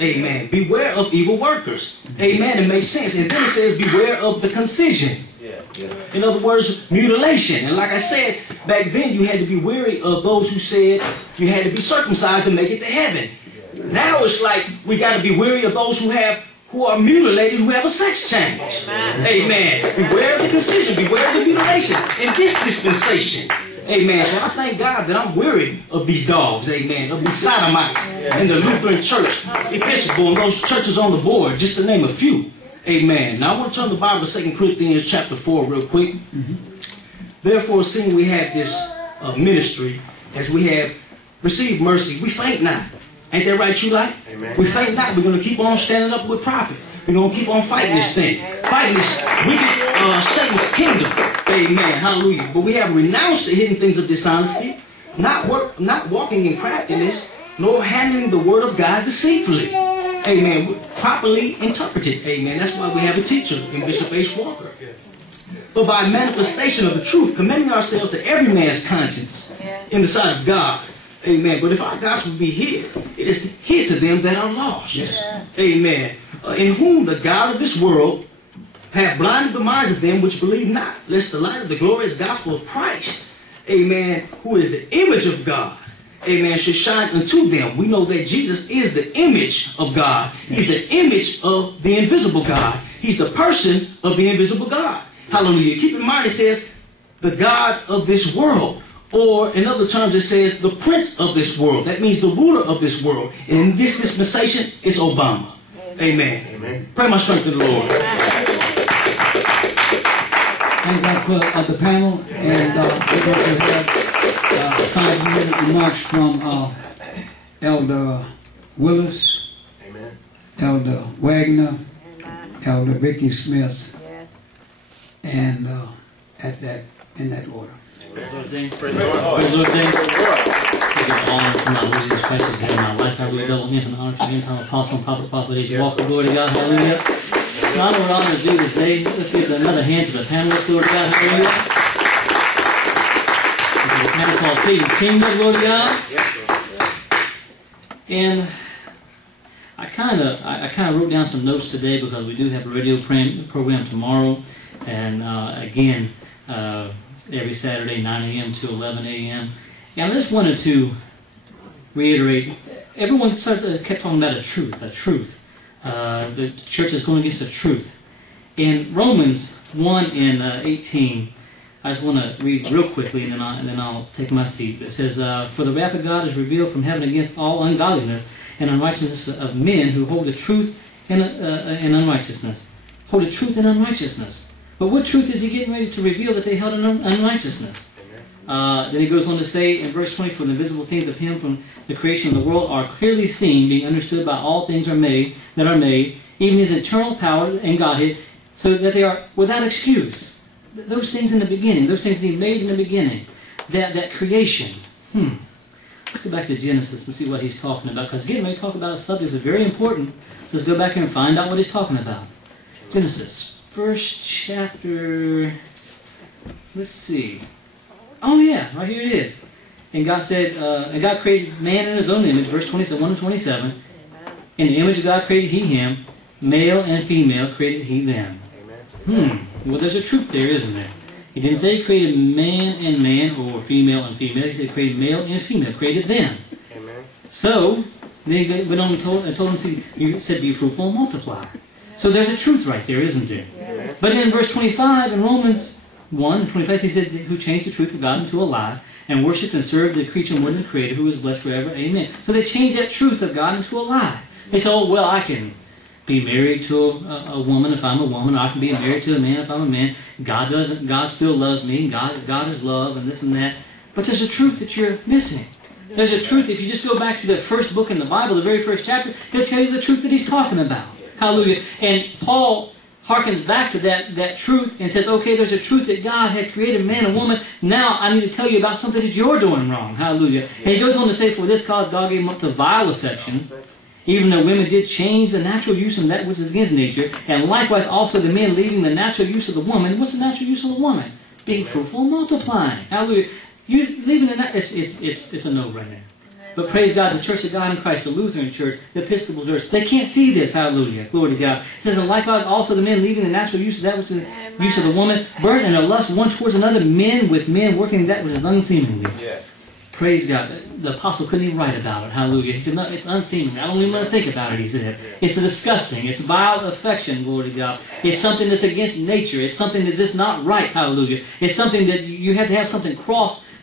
Amen. Beware of evil workers. Amen. It makes sense. And then it says, beware of the concision. In other words, mutilation. And like I said, back then you had to be wary of those who said you had to be circumcised to make it to heaven. Now it's like we got to be wary of those who are mutilated, who have a sex change. Amen. Beware of the concision. Beware of the mutilation in this dispensation. Amen. So I thank God that I'm weary of these dogs. Amen. Of these sodomites in the Lutheran Church, Episcopal, and those churches on the board, just to name a few. Amen. Now I want to turn the Bible to 2 Corinthians chapter 4 real quick. Therefore, seeing we have this ministry, as we have received mercy, we faint not. Ain't that right, you like? Amen. We faint not. We're going to keep on standing up with prophets. We're going to keep on fighting this thing. Fighting this wicked Satan's kingdom. Amen. Hallelujah. But we have renounced the hidden things of dishonesty, not walking in craftiness, nor handling the word of God deceitfully. Amen. Properly interpreted. Amen. That's why we have a teacher in Bishop H. Walker. But by manifestation of the truth, commending ourselves to every man's conscience in the sight of God. Amen. But if our gospel be hid, it is hid to them that are lost. Amen. In whom the God of this world hath blinded the minds of them which believe not, lest the light of the glorious gospel of Christ, amen, who is the image of God, amen, should shine unto them. We know that Jesus is the image of God. He's the image of the invisible God. He's the person of the invisible God. Hallelujah. Keep in mind it says the God of this world. Or in other terms it says the prince of this world. That means the ruler of this world. And in this dispensation, it's Obama. Amen. Amen. Pray my strength to the Lord. Thank God for the panel. And we're going to have 5 minute remarks from Elder Willis, Amen. Elder Wagner, Elder Ricky Smith, and in that order. Praise the Lord. I give honor to my Lord Jesus Christ who is in my life. I really double him and honor to him, time apostle and prophet age walk. Glory to God, hallelujah. Honor and honor is due this day. Let's give another hand to the panelists, glory to God, hallelujah. This is a panel called Satan's Kingdom, glory to God. And I kind of wrote down some notes today because we do have a radio program tomorrow, and again, every Saturday, 9 a.m. to 11 a.m. And I just wanted to reiterate, everyone kept talking about a truth. The church is going against the truth. In Romans 1 and 18, I just want to read real quickly, and then I'll take my seat. It says, "For the wrath of God is revealed from heaven against all ungodliness and unrighteousness of men who hold the truth in unrighteousness." Hold the truth in unrighteousness. But what truth is he getting ready to reveal that they held in unrighteousness? Then he goes on to say in verse 20, "For the invisible things of him from the creation of the world are clearly seen, being understood by all things that are made, even his eternal power and Godhead, so that they are without excuse." Those things in the beginning, those things that he made in the beginning, that creation. Let's go back to Genesis and see what he's talking about, because again, when we talk about a subject that's very important, so let's go back here and find out what he's talking about. Genesis, first chapter, let's see. Oh yeah, right here it is. And God said, and God created man in his own image, verse 27, 1 and 27. In the image of God created he him, male and female created he them. Well, there's a truth there, isn't there? He didn't say he created man and man, or female and female. He said he created male and female, created them. Amen. So, then he went on and told him, see, he said, "Be fruitful and multiply." So there's a truth right there, isn't there? Amen. But in verse 25, in Romans 1 and 25, he said, "Who changed the truth of God into a lie, and worshipped and served the creature more than the Creator, who is blessed forever. Amen." So they changed that truth of God into a lie. They said, "Oh, well, I can be married to a woman if I'm a woman, or I can be married to a man if I'm a man. God still loves me. God is love, and this and that." But there's a truth that you're missing. There's a truth. If you just go back to the first book in the Bible, the very first chapter, he'll tell you the truth that he's talking about. Hallelujah. And Paul harkens back to that truth and says, okay, there's a truth that God had created man and woman. Now I need to tell you about something that you're doing wrong. Hallelujah. And he goes on to say, "For this cause God gave him up to vile affection, even though women did change the natural use of that which is against nature, and likewise also the men leaving the natural use of the woman." What's the natural use of the woman? Being fruitful and multiplying. Hallelujah. You leaving the it's a no-brainer. But praise God, the Church of God in Christ, the Lutheran Church, the Episcopal Church, they can't see this. Hallelujah. Glory to God. It says, and likewise also the men leaving the natural use of that which is the use of the woman, burnt in their lust one towards another, men with men working that which is unseemly. Yeah. Praise God. The apostle couldn't even write about it. Hallelujah. He said, no, it's unseemly. I don't even want to think about it, he said. It's disgusting. It's vile affection, glory to God. It's something that's against nature. It's something that's just not right, hallelujah. It's something that you have to have something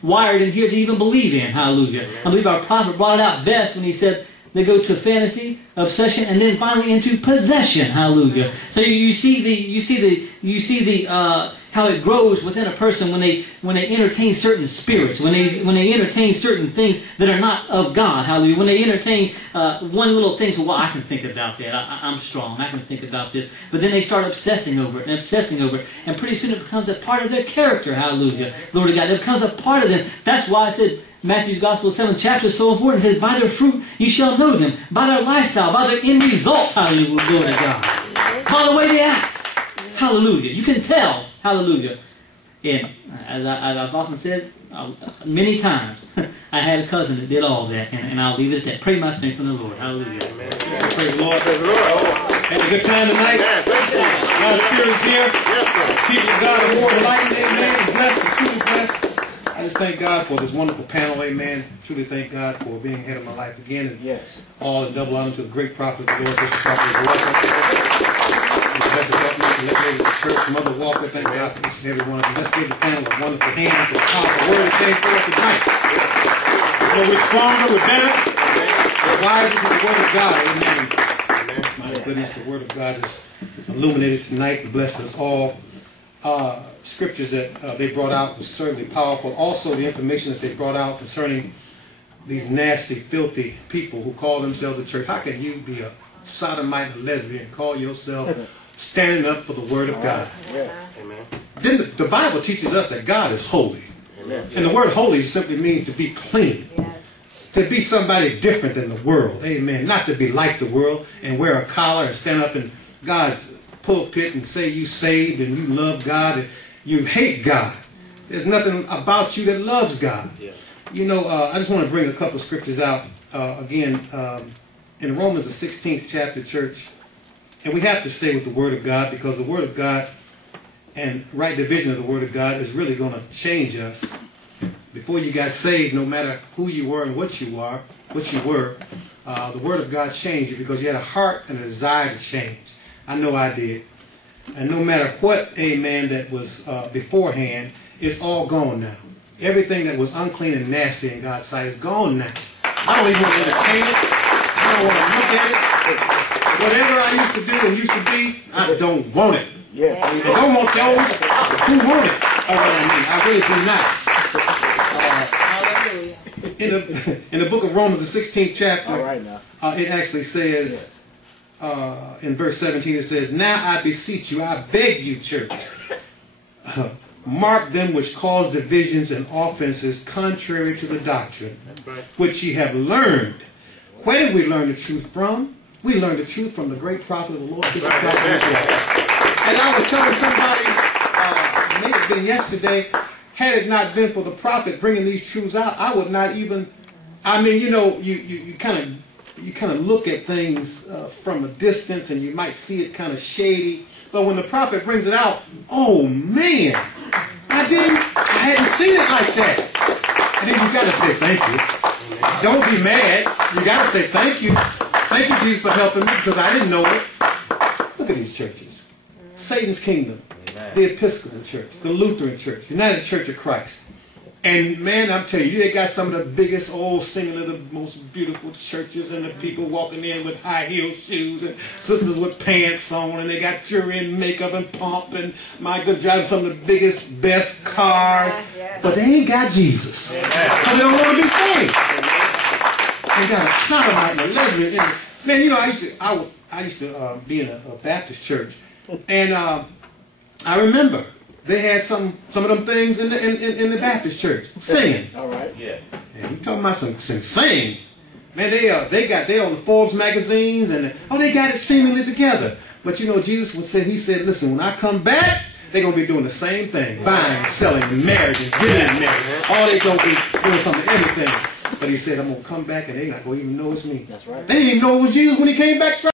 wired in here to even believe in, hallelujah. I believe our prophet brought it out best when he said they go to fantasy, obsession, and then finally into possession, hallelujah. So you see how it grows within a person when they entertain certain spirits, when they entertain certain things that are not of God, hallelujah. When they entertain one little thing, so well, I can think about that. I'm strong. I can think about this. But then they start obsessing over it and obsessing over it, and pretty soon it becomes a part of their character, hallelujah. Lord of God, it becomes a part of them. That's why I said Matthew's Gospel 7th chapter is so important. It says, by their fruit you shall know them, by their lifestyle, by their end results, hallelujah, glory to God. By the way they act, hallelujah. You can tell, hallelujah. And as I've often said, many times, I had a cousin that did all that, and I'll leave it at that. Pray my strength in the Lord, hallelujah. Amen. Praise the Lord. Praise the Lord. Had a good time tonight. God's Spirit is here. People of God are more enlightened, amen. Blessed, truly blessed. I just thank God for this wonderful panel, amen. Truly thank God for being ahead of my life again. And all in double honor to the great prophet of the Lord, Bishop Prophet the church, Mother Walker, thank God for each and every one of you. Let's give the panel a wonderful hand for the powerful word that came forth tonight. So we're stronger, we're better, we're wiser to the word of God, amen. My goodness, the word of God is illuminated tonight and blessed us all. Scriptures that they brought out was certainly powerful. Also, the information that they brought out concerning these nasty, filthy people who call themselves a church. How can you be a sodomite and lesbian and call yourself standing up for the Word of God? Amen. Then the Bible teaches us that God is holy. Amen. And the word holy simply means to be clean. To be somebody different than the world. Amen. Not to be like the world and wear a collar and stand up in God's pulpit and say you saved and you love God and you hate God. There's nothing about you that loves God. You know, I just want to bring a couple of scriptures out again in Romans the 16th chapter, church. And we have to stay with the Word of God because the Word of God and right division of the Word of God is really going to change us. Before you got saved, no matter who you were and what you were, the Word of God changed you because you had a heart and a desire to change. I know I did. And no matter what, amen, that was beforehand, it's all gone now. Everything that was unclean and nasty in God's sight is gone now. I don't even want to entertain it. I don't want to look at it. Whatever I used to do and used to be, I don't want it. I don't want those. Who want it? I really do not. In the book of Romans, the 16th chapter, it actually says, in verse 17 it says, now I beseech you, I beg you, church, mark them which cause divisions and offenses contrary to the doctrine, which ye have learned. Where did we learn the truth from? We learned the truth from the great prophet of the Lord, Bishop Prophet. And I was telling somebody, it may have been yesterday, had it not been for the prophet bringing these truths out, I would not even, I mean, you know, you kind of look at things from a distance and you might see it kind of shady. But when the prophet brings it out, oh man, I hadn't seen it like that. And then you got to say thank you. Don't be mad. You got to say thank you. Thank you, Jesus, for helping me because I didn't know it. Look at these churches. Satan's Kingdom, the Episcopal Church, the Lutheran Church, United Church of Christ. And man, I'm telling you, they got some of the biggest, singing of the most beautiful churches, and the people walking in with high heel shoes, and sisters with pants on, and they got jewelry and makeup and pomp, and my good job, some of the biggest, best cars. But they ain't got Jesus. Because they don't want to be saved. They got a sodomite and a lesbian. Man, you know, I used to be in a Baptist church, and I remember they had some of them things in the Baptist church singing. All right. Yeah. And you talking about some sing? Man, they on the Forbes magazines and they got it seemingly together. But you know, Jesus said, he said, listen, when I come back, they're gonna be doing the same thing, buying, selling, marriages, getting married. All they gonna be doing something, everything. But he said, I'm going to come back and they're not going to even know it's me. That's right. They didn't even know it was Jesus when he came back.